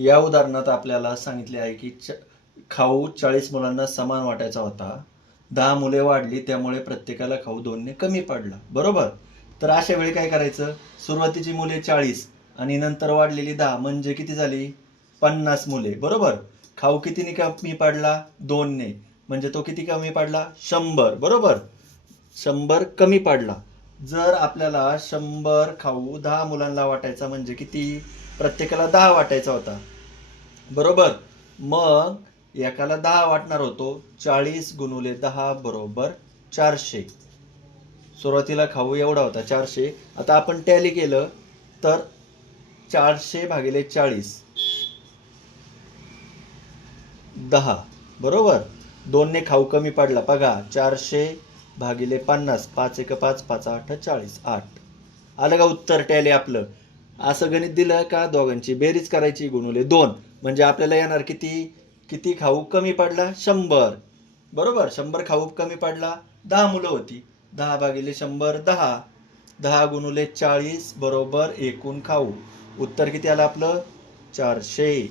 या उदाहरणात आपल्याला सांगितले आहे की खाऊ 40 मुलांना समान वाटायचा होता. 10 मुले वाढली त्यामुळे प्रत्येकाला खाऊ 2ने कमी पडला. बरोबर? तर अशा वेळी काय करायचं? सुरुवातीची मुले 40 आणि नंतर वाढलेली 10 म्हणजे किती झाली? 50 मुले. बरोबर? खाऊ कितीने कमी पडला? 2ने. म्हणजे तो किती कमी पडला? 100. बरोबर? 100 कमी पडला. जर आपल्याला 100 खाऊ 10 मुलांना वाटायचा म्हणजे किती? प्रत्येकाला 10 वाटायचा होता. बरोबर? मग एकाला 10 वाटणार होतो. 40 गुणुले 10 बरोबर 400. सुरुवातीला खाऊ एवढा होता 400. आता आपण टॅली केलं तर 400 भागिले 40 10. बरोबर? 2ने खाऊ कमी पडला. बघा 400 भागिले 50 5 1 5 5 8 40 8. आलं का उत्तर टॅली आपलं? असं गणित दिलं का दोघांची बेरीज करायची गुणुले 2 म्हणजे आपल्याला येणार किती? किती खाऊ कमी पडला? 100. बरोबर? 100 खाऊ कमी पडला. 10 मुलं होती. 10 भागिले 100 10. 10 गुणुले 40 बरोबर एकूण खाऊ. उत्तर किती आलं आपलं? 400.